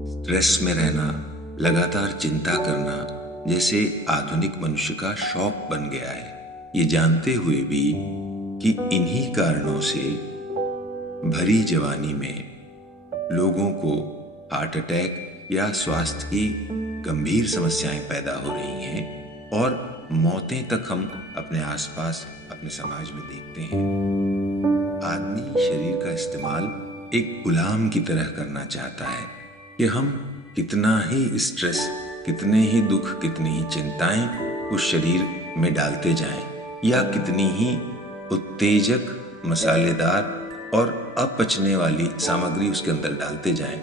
Stress में रहना, लगातार चिंता करना जैसे आधुनिक मनुष्य का शौक बन गया है। ये जानते हुए भी कि इन्हीं कारणों से भरी जवानी में लोगों को हार्ट अटैक या स्वास्थ्य की गंभीर समस्याएं पैदा हो रही हैं और मौतें तक हम अपने आसपास, अपने समाज में देखते हैं। आदमी शरीर का इस्तेमाल एक गुलाम की तरह करना चाहता है कि हम कितना ही स्ट्रेस, कितने ही दुख, कितनी ही चिंताएं उस शरीर में डालते जाएं या कितनी ही उत्तेजक, मसालेदार और अपचने वाली सामग्री उसके अंदर डालते जाएं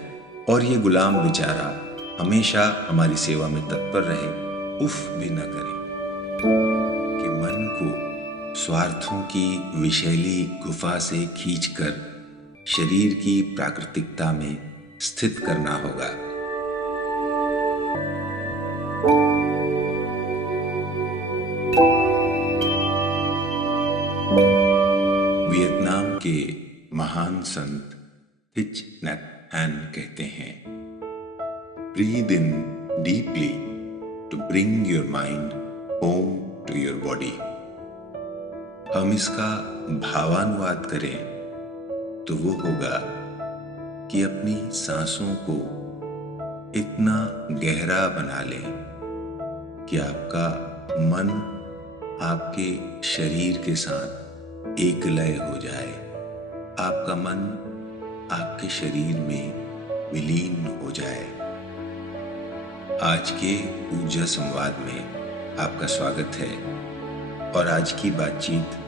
और ये गुलाम बेचारा हमेशा हमारी सेवा में तत्पर रहे, उफ भी न करे कि मन को स्वार्थों की विषैली गुफा से खींचकर शरीर की प्राकृतिकता में स्थित करना होगा। वियतनाम के महान संत थिच नैत हैन कहते हैं, breathe in deeply to bring your mind home to your body. हम इसका भावानुवाद करें तो वो होगा कि अपनी सांसों को इतना गहरा बना लें कि आपका मन आपके शरीर के साथ एक लय हो जाए, आपका मन आपके शरीर में विलीन हो जाए। आज के ऊर्जा संवाद में आपका स्वागत है और आज की बातचीत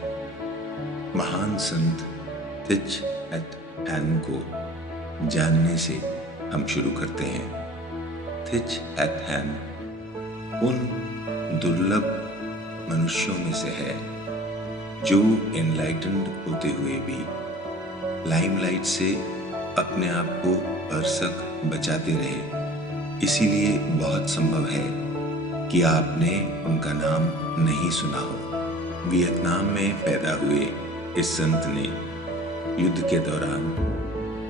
महान संत थिच नैत हैन को जानने से हम शुरू करते हैं। थिच नैत हैन उन दुर्लभ मनुष्यों में से है जो एनलाइटेंड होते हुए भी लाइमलाइट से अपने आप को भरसक बचाते रहे। इसीलिए बहुत संभव है कि आपने उनका नाम नहीं सुना हो। वियतनाम में पैदा हुए इस संत ने युद्ध के दौरान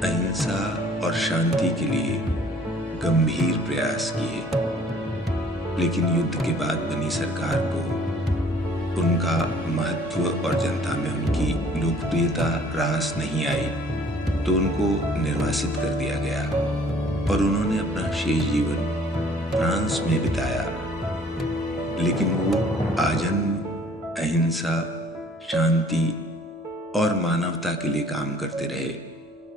अहिंसा और शांति के लिए गंभीर प्रयास किए, लेकिन युद्ध के बाद बनी सरकार को उनका महत्व और जनता में उनकी लोकप्रियता रास नहीं आई तो उनको निर्वासित कर दिया गया और उन्होंने अपना शेष जीवन फ्रांस में बिताया। लेकिन वो आजन्म अहिंसा, शांति और मानवता के लिए काम करते रहे।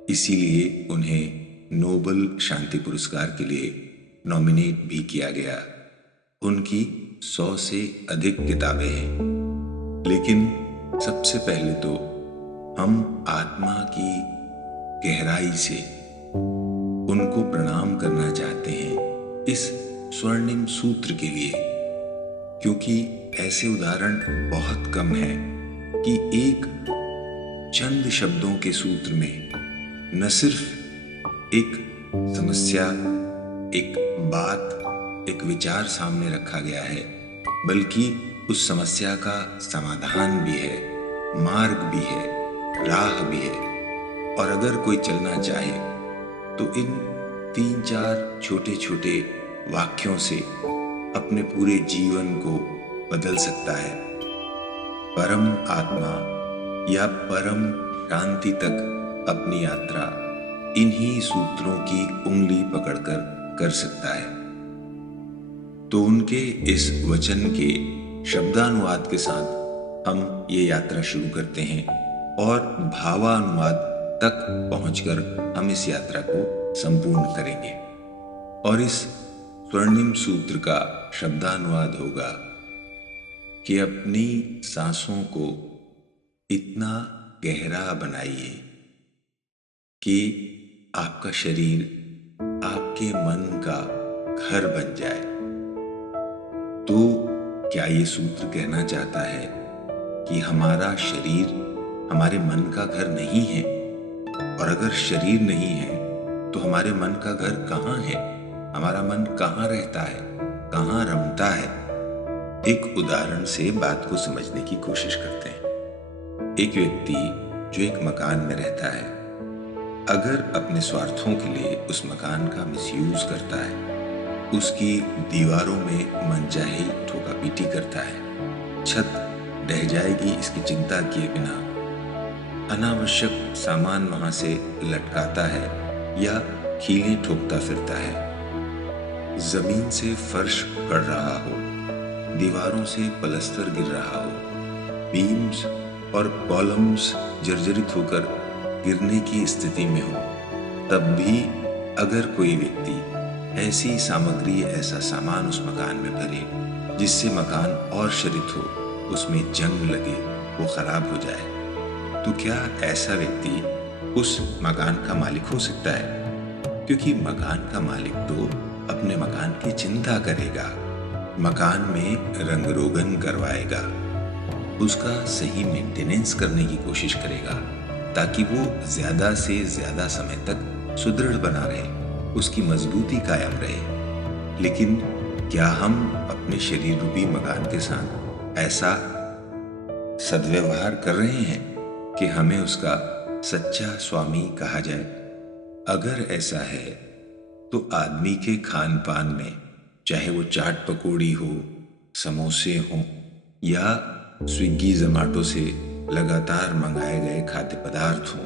इसीलिए उन्हें नोबेल शांति पुरस्कार के लिए नॉमिनेट भी किया गया। उनकी 100 से अधिक किताबें हैं, लेकिन सबसे पहले तो हम आत्मा की गहराई से उनको प्रणाम करना चाहते हैं इस स्वर्णिम सूत्र के लिए, क्योंकि ऐसे उदाहरण बहुत कम हैं कि एक चंद शब्दों के सूत्र में न सिर्फ एक समस्या, एक बात, एक विचार सामने रखा गया है, बल्कि उस समस्या का समाधान भी है, मार्ग भी है, राह भी है। और अगर कोई चलना चाहे तो इन 3-4 छोटे छोटे वाक्यों से अपने पूरे जीवन को बदल सकता है। परम आत्मा या परम शांति तक अपनी यात्रा इन्हीं सूत्रों की उंगली पकड़कर कर सकता है। तो उनके इस वचन के शब्दानुवाद के साथ हम ये यात्रा शुरू करते हैं और भावानुवाद तक पहुंचकर हम इस यात्रा को संपूर्ण करेंगे। और इस स्वर्णिम सूत्र का शब्दानुवाद होगा कि अपनी सांसों को इतना गहरा बनाइए कि आपका शरीर आपके मन का घर बन जाए। तो क्या ये सूत्र कहना चाहता है कि हमारा शरीर हमारे मन का घर नहीं है? और अगर शरीर नहीं है तो हमारे मन का घर कहाँ है? हमारा मन कहाँ रहता है, कहाँ रमता है? एक उदाहरण से बात को समझने की कोशिश करते हैं। एक व्यक्ति जो एक मकान में रहता है, अगर अपने स्वार्थों के लिए उस मकान का मिसयूज करता है, उसकी दीवारों में मनचाही ठोका-पीटी करता है, छत ढह जाएगी इसकी चिंता किए बिना अनावश्यक सामान वहां से लटकाता है या कीलें ठोकता फिरता है, जमीन से फर्श पड़ रहा हो, दीवारों से पलस्तर गिर रहा हो, बीम्स और कॉलम्स जर्जरित होकर गिरने की स्थिति में हो, तब भी अगर कोई व्यक्ति ऐसी सामग्री, ऐसा सामान उस मकान में भरे जिससे मकान और शरित हो, उसमें जंग लगे, वो खराब हो जाए, तो क्या ऐसा व्यक्ति उस मकान का मालिक हो सकता है? क्योंकि मकान का मालिक तो अपने मकान की चिंता करेगा, मकान में रंग रोगन करवाएगा, उसका सही मेंटेनेंस करने की कोशिश करेगा ताकि वो ज्यादा से ज्यादा समय तक सुदृढ़ बना रहे, उसकी मजबूती कायम रहे। लेकिन क्या हम अपने शरीर रूपी मकान के साथ ऐसा सद्व्यवहार कर रहे हैं कि हमें उसका सच्चा स्वामी कहा जाए? अगर ऐसा है तो आदमी के खान पान में, चाहे वो चाट पकौड़ी हो, समोसे हों या स्विग्गी जोमेटो से लगातार मंगाए गए खाद्य पदार्थ हों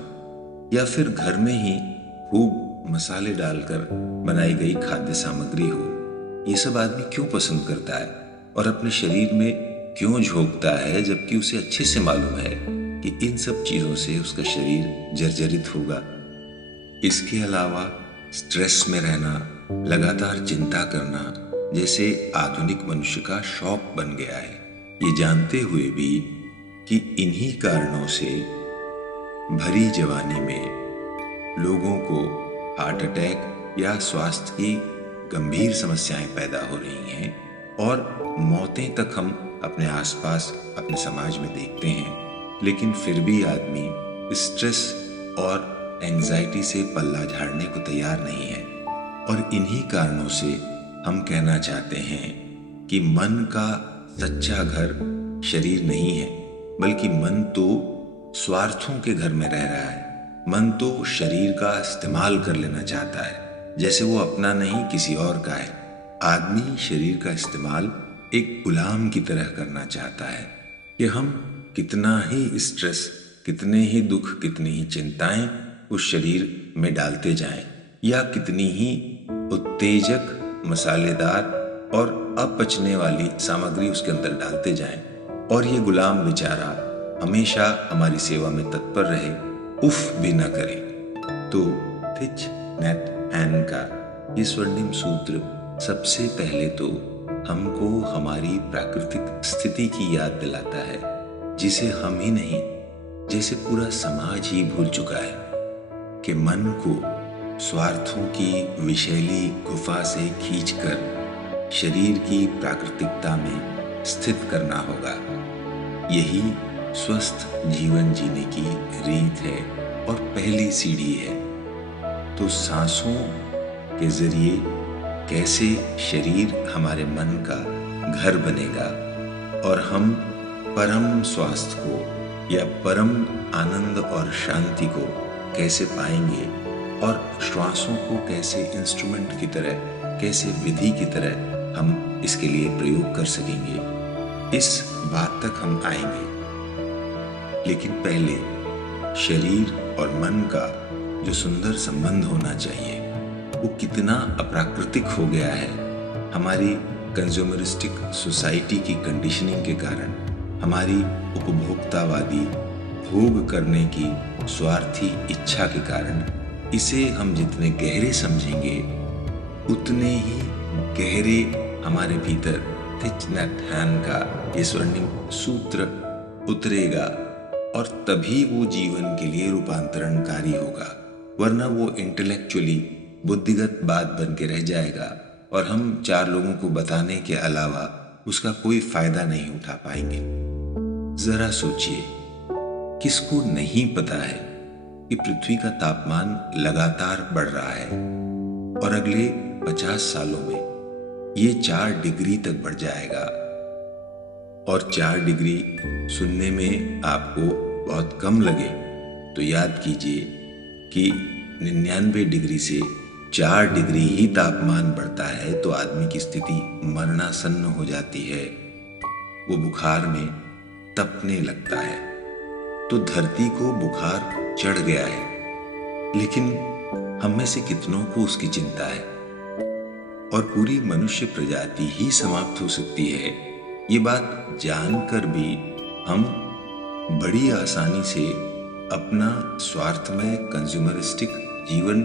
या फिर घर में ही खूब मसाले डालकर बनाई गई खाद्य सामग्री हो, ये सब आदमी क्यों पसंद करता है और अपने शरीर में क्यों झोंकता है, जबकि उसे अच्छे से मालूम है कि इन सब चीजों से उसका शरीर जर्जरित होगा। इसके अलावा स्ट्रेस में रहना, लगातार चिंता करना जैसे आधुनिक मनुष्य का शौक बन गया है, ये जानते हुए भी कि इन्हीं कारणों से भरी जवानी में लोगों को हार्ट अटैक या स्वास्थ्य की गंभीर समस्याएं पैदा हो रही हैं और मौतें तक हम अपने आसपास, अपने समाज में देखते हैं। लेकिन फिर भी आदमी स्ट्रेस और एंजाइटी से पल्ला झाड़ने को तैयार नहीं है। और इन्हीं कारणों से हम कहना चाहते हैं कि मन का सच्चा घर शरीर नहीं है, बल्कि मन तो स्वार्थों के घर में रह रहा है। मन तो शरीर का इस्तेमाल कर लेना चाहता है, जैसे वो अपना नहीं किसी और का है। आदमी शरीर का इस्तेमाल एक गुलाम की तरह करना चाहता है कि हम कितना ही स्ट्रेस, कितने ही दुख, कितनी ही चिंताएं उस शरीर में डालते जाएं या कितनी ही उत्तेजक, मसालेदार और अपचने वाली सामग्री उसके अंदर डालते जाएं, और ये गुलाम बेचारा हमेशा हमारी सेवा में तत्पर रहे, उफ भी न करे। तो थिच नैट हैन का ये स्वर्णिम सूत्र सबसे पहले तो हमको हमारी प्राकृतिक स्थिति की याद दिलाता है, जिसे हम ही नहीं, जैसे पूरा समाज ही भूल चुका है, कि मन को स्वार्थों की विषैली गुफा से खींचकर शरीर की प्राकृतिकता में स्थित करना होगा। यही स्वस्थ जीवन जीने की रीत है और पहली सीढ़ी है। तो सांसों के जरिए कैसे शरीर हमारे मन का घर बनेगा और हम परम स्वास्थ्य को या परम आनंद और शांति को कैसे पाएंगे और श्वासों को कैसे इंस्ट्रूमेंट की तरह, कैसे विधि की तरह हम इसके लिए प्रयोग कर सकेंगे, इस बात तक हम आएंगे। लेकिन पहले शरीर और मन का जो सुंदर संबंध होना चाहिए वो कितना अप्राकृतिक हो गया है हमारी कंज्यूमरिस्टिक सोसाइटी की कंडीशनिंग के कारण, हमारी उपभोक्तावादी भोग करने की स्वार्थी इच्छा के कारण। इसे हम जितने गहरे समझेंगे उतने ही गहरे हमारे भीतर थिच नैट हैन का ये स्वर्णिम सूत्र उतरेगा और तभी वो जीवन के लिए रूपांतरणकारी होगा, वरना वो इंटेलेक्चुअली बुद्धिगत बात बन के रह जाएगा और हम चार लोगों को बताने के अलावा उसका कोई फायदा नहीं उठा पाएंगे। जरा सोचिए, किसको नहीं पता है कि पृथ्वी का तापमान लगातार बढ़ रहा है और अगले 50 सालों में ये 4 डिग्री तक बढ़ जाएगा। और 4 डिग्री सुनने में आपको बहुत कम लगे तो याद कीजिए कि 99 डिग्री से 4 डिग्री ही तापमान बढ़ता है तो आदमी की स्थिति मरणासन्न हो जाती है। वो बुखार में तपने लगता है। तो धरती को बुखार चढ़ गया है, लेकिन हम में से कितनों को उसकी चिंता है। और पूरी मनुष्य प्रजाति ही समाप्त हो सकती है, ये बात जानकर भी हम बड़ी आसानी से अपना स्वार्थमय कंज्यूमरिस्टिक जीवन,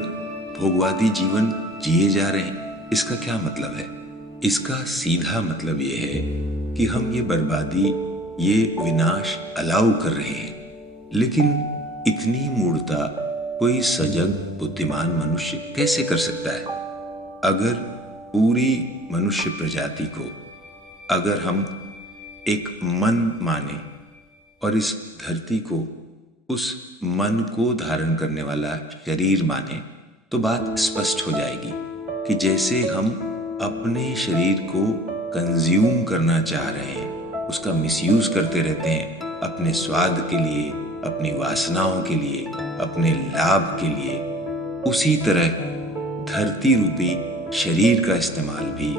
भोगवादी जीवन जिए जा रहे हैं। इसका क्या मतलब है? इसका सीधा मतलब ये है कि हम ये बर्बादी, ये विनाश अलाउ कर रहे हैं। लेकिन इतनी मूढ़ता कोई सजग बुद्धिमान मनुष्य कैसे कर सकता है? अगर पूरी मनुष्य प्रजाति को, अगर हम एक मन माने और इस धरती को उस मन को धारण करने वाला शरीर माने, तो बात स्पष्ट हो जाएगी कि जैसे हम अपने शरीर को कंज्यूम करना चाह रहे हैं, उसका मिसयूज करते रहते हैं अपने स्वाद के लिए, अपनी वासनाओं के लिए, अपने लाभ के लिए, उसी तरह धरती रूपी शरीर का इस्तेमाल भी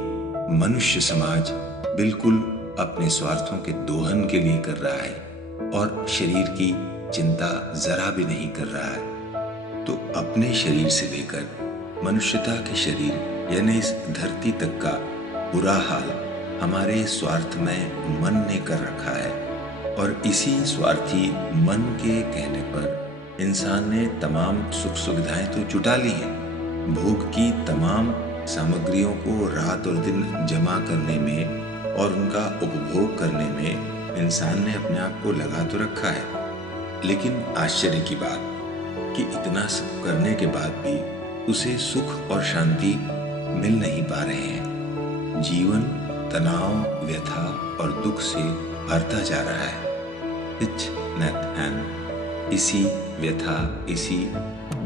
मनुष्य समाज बिल्कुल अपने स्वार्थों के दोहन के लिए कर रहा है और शरीर की चिंता जरा भी नहीं कर रहा है। तो अपने शरीर से लेकर मनुष्यता के शरीर यानी इस धरती तक का बुरा हाल हमारे स्वार्थमय मन ने कर रखा है। और इसी स्वार्थी मन के कहने पर इंसान ने तमाम सुख सुविधाएं तो जुटा ली हैं। भोग की तमाम सामग्रियों को रात और दिन जमा करने में और उनका उपभोग करने में इंसान ने अपने आप को लगा तो रखा है। लेकिन आश्चर्य की बात कि इतना सब करने के बाद भी उसे सुख और शांति मिल नहीं पा रहे हैं। जीवन तनाव, व्यथा और दुख से भरता जा रहा है। थिच नैत हैन इसी व्यथा, इसी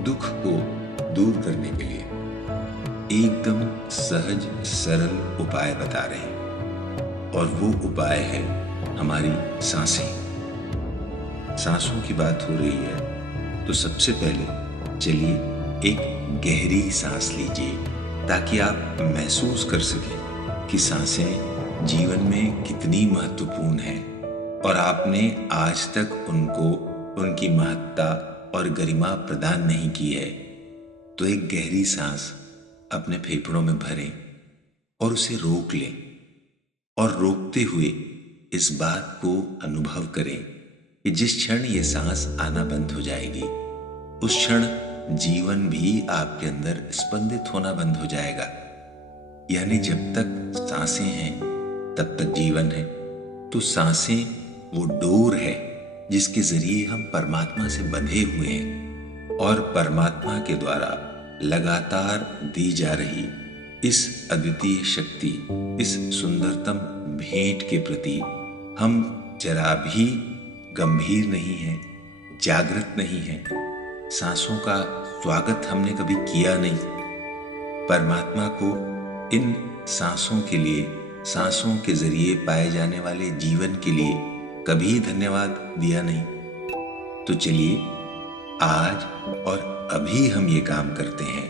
दुख को दूर करने के लिए एकदम सहज सरल उपाय बता रहे हैं। और वो उपाय है हमारी सांसें। सांसों की बात हो रही है तो सबसे पहले चलिए एक गहरी सांस लीजिए ताकि आप महसूस कर सकें कि सांसें जीवन में कितनी महत्वपूर्ण हैं और आपने आज तक उनको उनकी महत्ता और गरिमा प्रदान नहीं की है। तो एक गहरी सांस अपने फेफड़ों में भरें और उसे रोक लें और रोकते हुए इस बात को अनुभव करें कि जिस क्षण ये सांस आना बंद हो जाएगी उस क्षण जीवन भी आपके अंदर स्पंदित होना बंद हो जाएगा। यानी जब तक सांसें हैं तब तक जीवन है। तो सांसें वो डोर है जिसके जरिए हम परमात्मा से बंधे हुए हैं और परमात्मा के द्वारा लगातार दी जा रही इस अद्वितीय शक्ति, इस सुंदरतम भेंट के प्रति हम जरा भी गंभीर नहीं हैं, जागृत नहीं हैं। सांसों का स्वागत हमने कभी किया नहीं। परमात्मा को इन सांसों के लिए, सांसों के जरिए पाए जाने वाले जीवन के लिए कभी धन्यवाद दिया नहीं। तो चलिए आज और अभी हम ये काम करते हैं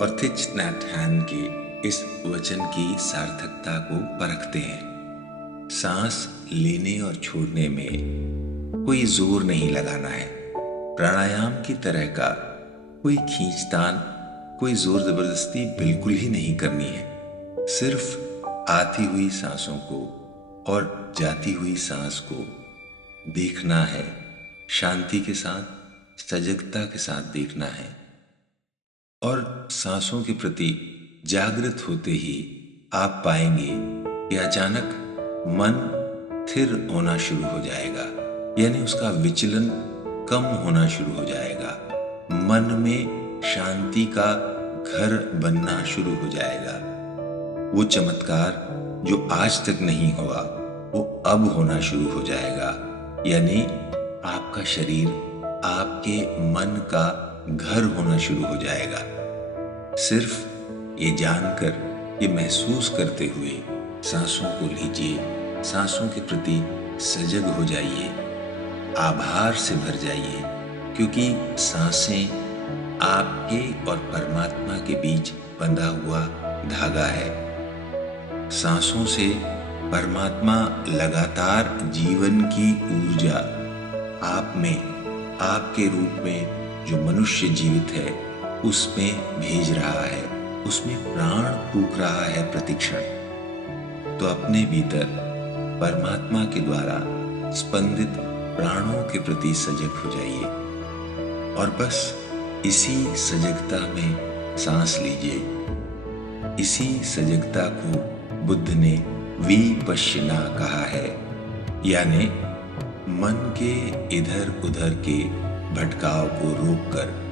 और थिच नैत हैन के इस वचन की सार्थकता को परखते हैं। सांस लेने और छोड़ने में कोई जोर नहीं लगाना है। प्राणायाम की तरह का कोई खींचतान, कोई जोर जबरदस्ती बिल्कुल ही नहीं करनी है। सिर्फ आती हुई सांसों को और जाती हुई सांस को देखना है, शांति के साथ, सजगता के साथ देखना है। और सांसों के प्रति जागृत होते ही आप पाएंगे कि अचानक मन स्थिर होना शुरू हो जाएगा, यानी उसका विचलन कम होना शुरू हो जाएगा। मन में शांति का घर बनना शुरू हो जाएगा। वो चमत्कार जो आज तक नहीं हुआ वो अब होना शुरू हो जाएगा। यानी आपका शरीर आपके मन का घर होना शुरू हो जाएगा। सिर्फ ये जानकर, ये महसूस करते हुए सांसों को लीजिए, सांसों के प्रति सजग हो जाइए, आभार से भर जाइए, क्योंकि सांसें आपके और परमात्मा के बीच बंधा हुआ धागा है। सांसों से परमात्मा लगातार जीवन की ऊर्जा आप में, आपके रूप में जो मनुष्य जीवित है उसमें भेज रहा है, उसमें प्राण फूंक रहा है प्रतिक्षण। तो अपने भीतर परमात्मा के द्वारा स्पंदित प्राणों के प्रति सजग हो जाइए और बस इसी सजगता में सांस लीजिए। इसी सजगता को बुद्ध ने विपश्यना कहा है, यानी मन के इधर उधर के भटकाव को रोककर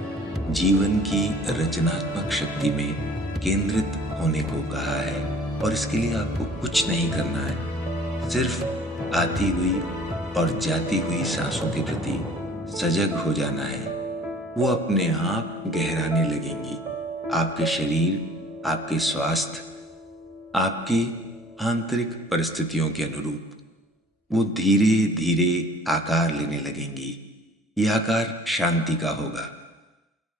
जीवन की रचनात्मक शक्ति में केंद्रित होने को कहा है। और इसके लिए आपको कुछ नहीं करना है, सिर्फ आती हुई और जाती हुई सांसों के प्रति सजग हो जाना है। वो अपने आप गहराने लगेंगी। आपके शरीर, आपके स्वास्थ्य, आपकी आंतरिक परिस्थितियों के अनुरूप वो धीरे धीरे आकार लेने लगेंगी। यह आकार शांति का होगा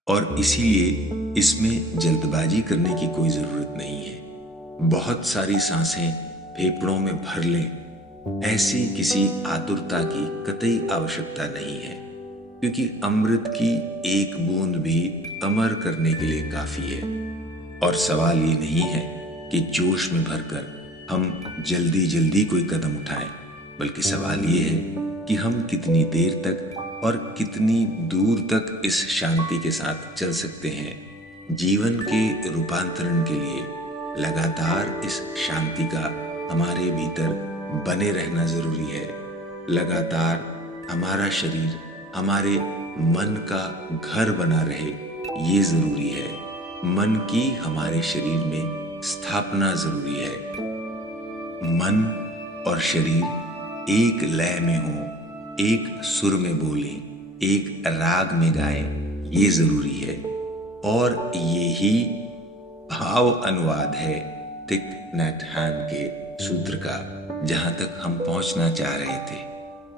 और इसीलिए इसमें जल्दबाजी करने की कोई ज़रूरत नहीं है। बहुत सारी सांसें फेफड़ों में भर लें, ऐसी किसी आतुरता की कतई आवश्यकता नहीं है, क्योंकि अमृत की एक बूंद भी अमर करने के लिए काफ़ी है। और सवाल ये नहीं है कि जोश में भरकर हम जल्दी जल्दी कोई कदम उठाएं, बल्कि सवाल ये है कि हम कितनी देर तक और कितनी दूर तक इस शांति के साथ चल सकते हैं। जीवन के रूपांतरण के लिए लगातार इस शांति का हमारे भीतर बने रहना जरूरी है। लगातार हमारा शरीर हमारे मन का घर बना रहे, ये जरूरी है। मन की हमारे शरीर में स्थापना जरूरी है। मन और शरीर एक लय में हो, एक सुर में बोलें, एक राग में गाएं, ये जरूरी है। और यही भाव अनुवाद है थिक नैट हैन के सूत्र का, जहां तक हम पहुंचना चाह रहे थे।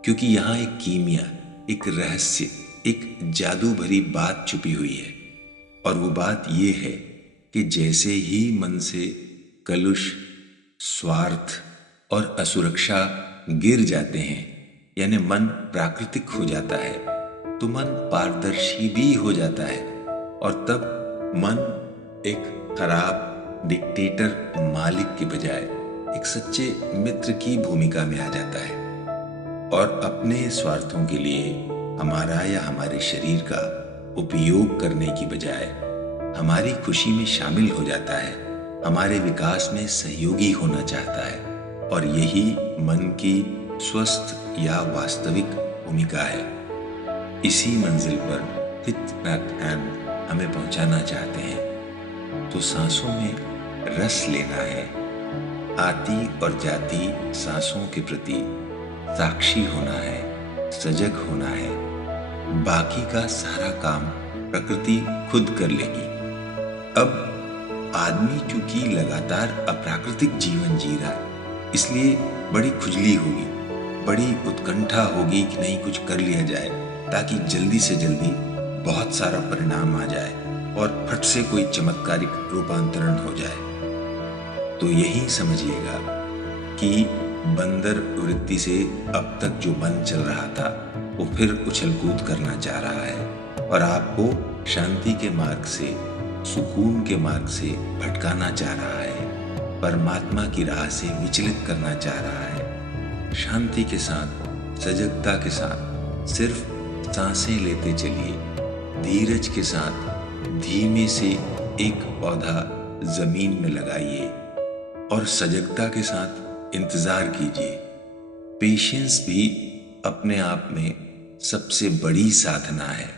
क्योंकि यहाँ एक कीमिया, एक रहस्य, एक जादू भरी बात छुपी हुई है। और वो बात ये है कि जैसे ही मन से कलुष, स्वार्थ और असुरक्षा गिर जाते हैं, यानी मन प्राकृतिक हो जाता है, तो मन पारदर्शी भी हो जाता है। और तब मन एक खराब डिक्टेटर मालिक के बजाय एक सच्चे मित्र की भूमिका में आ जाता है और अपने स्वार्थों के लिए हमारा या हमारे शरीर का उपयोग करने की बजाय हमारी खुशी में शामिल हो जाता है, हमारे विकास में सहयोगी होना चाहता है। और यही मन की स्वस्थ या वास्तविक भूमिका है। इसी मंजिल पर थिक नैट हैन हमें पहुंचाना चाहते हैं। तो सांसों में रस लेना है, आती और जाती सांसों के प्रति साक्षी होना है, सजग होना है। बाकी का सारा काम प्रकृति खुद कर लेगी। अब आदमी चूंकि लगातार अप्राकृतिक जीवन जी रहा है, इसलिए बड़ी खुजली होगी, बड़ी उत्कंठा होगी कि नहीं कुछ कर लिया जाए, ताकि जल्दी से जल्दी बहुत सारा परिणाम आ जाए और फट से कोई चमत्कारिक रूपांतरण हो जाए। तो यही समझिएगा कि बंदर वृत्ति से अब तक जो मन चल रहा था वो फिर उछल कूद करना चाह रहा है और आपको शांति के मार्ग से, सुकून के मार्ग से भटकाना चाह रहा है, परमात्मा की राह से विचलित करना चाह रहा है। शांति के साथ, सजगता के साथ सिर्फ सांसें लेते चलिए। धीरज के साथ धीमे से एक पौधा जमीन में लगाइए और सजगता के साथ इंतजार कीजिए। पेशेंस भी अपने आप में सबसे बड़ी साधना है।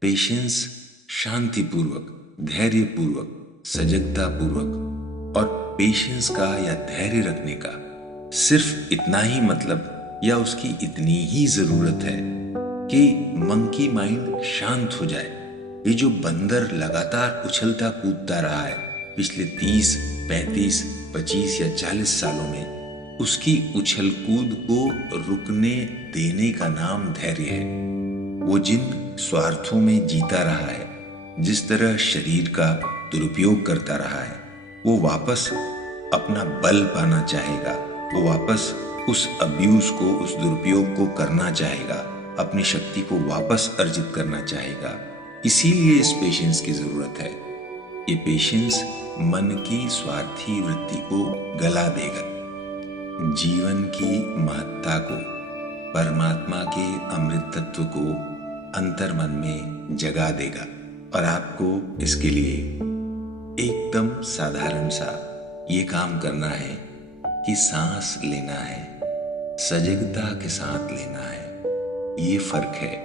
पेशेंस शांतिपूर्वक, धैर्यपूर्वक, सजगतापूर्वक, और पेशेंस का या धैर्य रखने का सिर्फ इतना ही मतलब या उसकी इतनी ही जरूरत है कि मंकी माइंड शांत हो जाए। ये जो बंदर लगातार उछलता कूदता रहा है पिछले 30, 35, 25 या 40 सालों में, उसकी उछल कूद को रुकने देने का नाम धैर्य है। वो जिन स्वार्थों में जीता रहा है, जिस तरह शरीर का दुरुपयोग करता रहा है, वो वापस अपना बल पाना चाहेगा, वो वापस उस अब्यूज को, उस दुरुपयोग को करना चाहेगा, अपनी शक्ति को वापस अर्जित करना चाहेगा। इसीलिए इस पेशेंस की जरूरत है। ये पेशेंस मन की स्वार्थी वृत्ति को गला देगा, जीवन की महत्ता को, परमात्मा के अमृत तत्व को अंतर्मन में जगा देगा। और आपको इसके लिए एकदम साधारण सा ये काम करना है कि सांस लेना है, सजगता के साथ लेना है। ये फर्क है,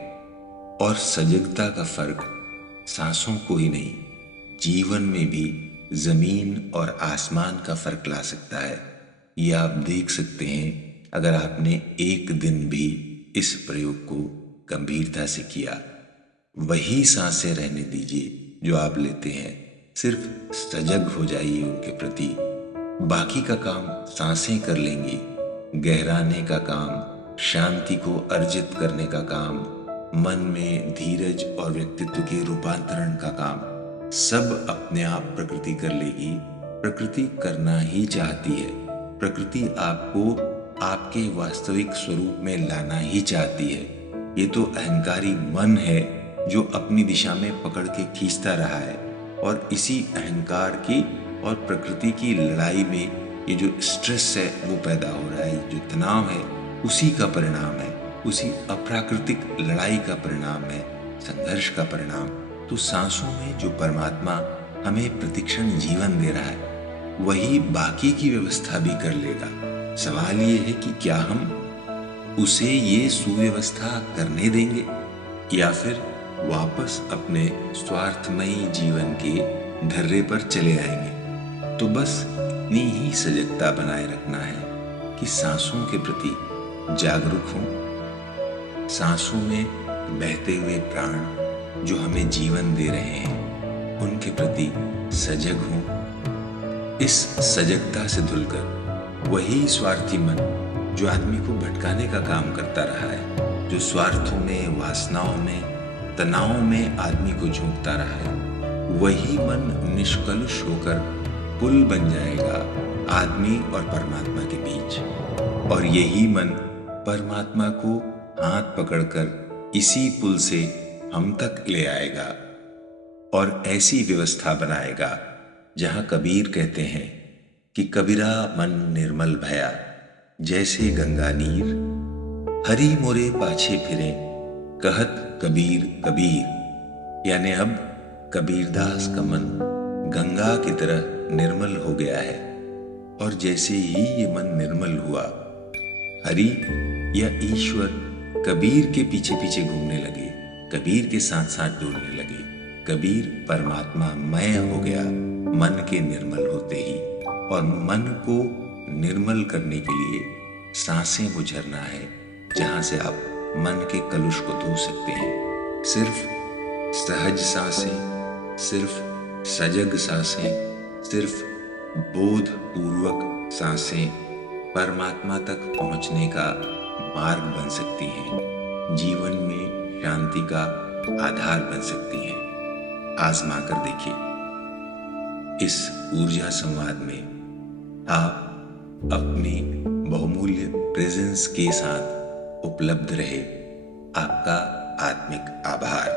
और सजगता का फर्क सांसों को ही नहीं, जीवन में भी जमीन और आसमान का फर्क ला सकता है। ये आप देख सकते हैं अगर आपने एक दिन भी इस प्रयोग को गंभीरता से किया। वही सांसें रहने दीजिए जो आप लेते हैं, सिर्फ सजग हो जाइए उनके प्रति। बाकी का काम सांसें कर लेंगी, गहराने का काम, शांति को अर्जित करने का काम, मन में धीरज और व्यक्तित्व के रूपांतरण का काम सब अपने आप प्रकृति कर लेगी। प्रकृति करना ही चाहती है, प्रकृति आपको आपके वास्तविक स्वरूप में लाना ही चाहती है। ये तो अहंकारी मन है जो अपनी दिशा में पकड़ के खींचता रहा है, और इसी अहंकार की और प्रकृति की लड़ाई में ये जो स्ट्रेस है वो पैदा हो रहा है, जो तनाव है उसी का परिणाम है, उसी अप्राकृतिक लड़ाई का परिणाम है, संघर्ष का परिणाम। तो सांसों में जो परमात्मा हमें प्रतिक्षण जीवन दे रहा है, वही बाकी की व्यवस्था भी कर लेगा। सवाल ये है कि क्या हम उसे ये सुव्यवस्था करने देंगे, या फिर वापस अपने स्वार्थमयी जीवन के ढर्रे पर चले आएंगे। तो बस इतनी ही सजगता बनाए रखना है कि सांसों के प्रति जागरूक हों, सांसों में बहते हुए प्राण जो हमें जीवन दे रहे हैं उनके प्रति सजग हों। इस सजगता से धुलकर वही स्वार्थी मन जो आदमी को भटकाने का काम करता रहा है, जो स्वार्थों में, वासनाओं में, तनाव में आदमी को झोंकता रहा है, वही मन निष्कलुष होकर पुल बन जाएगा आदमी और परमात्मा के बीच। और यही मन परमात्मा को हाथ पकड़कर इसी पुल से हम तक ले आएगा, और ऐसी व्यवस्था बनाएगा जहां कबीर कहते हैं कि कबीरा मन निर्मल भया, जैसे गंगा नीर, हरि मोरे पाछे फिरे, कहत कबीर कबीर। यानी अब कबीरदास का मन गंगा की तरह निर्मल हो गया है, और जैसे ही ये मन निर्मल हुआ, हरि या ईश्वर कबीर के पीछे पीछे घूमने लगे, कबीर के साथ साथ डोलने लगे। कबीर परमात्मा मय हो गया मन के निर्मल होते ही। और मन को निर्मल करने के लिए सांसें वो झरना है जहां से आप मन के कलुष को धो सकते हैं। सिर्फ सहज सांसें, सिर्फ सजग सांसें, सिर्फ बोध पूर्वक सांसें परमात्मा तक पहुंचने का मार्ग बन सकती हैं, जीवन में शांति का आधार बन सकती हैं। आजमा कर देखिए। इस ऊर्जा संवाद में आप अपनी बहुमूल्य प्रेजेंस के साथ उपलब्ध रहे। आपका आत्मिक आभार।